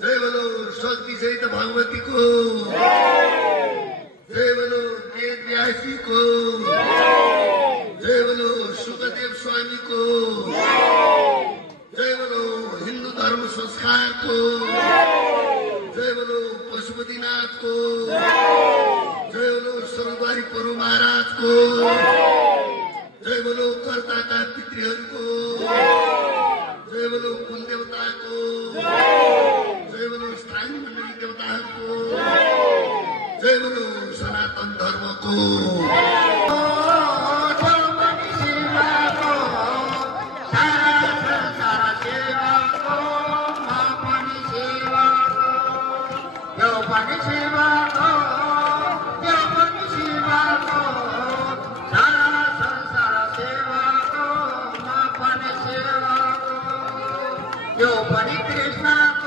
जय बोलो शक्ति सहित भगवती को, जय बोलो वेद व्यास जी को, जय बोलो सुखदेव स्वामी को, जय बोलो हिंदू धर्म संस्कार को, जय बोलो पशुपतिनाथ को, जय बोलो सर्वबारी प्रभु महाराज को, जय बोलो कर्ता का पितृहरु को, जय बोलो कुल देवता को, जय बोलो स्थानीय मण्डली देवताहरु को, जय बोलो सनातन धर्म को। Yo, Pani Krishna.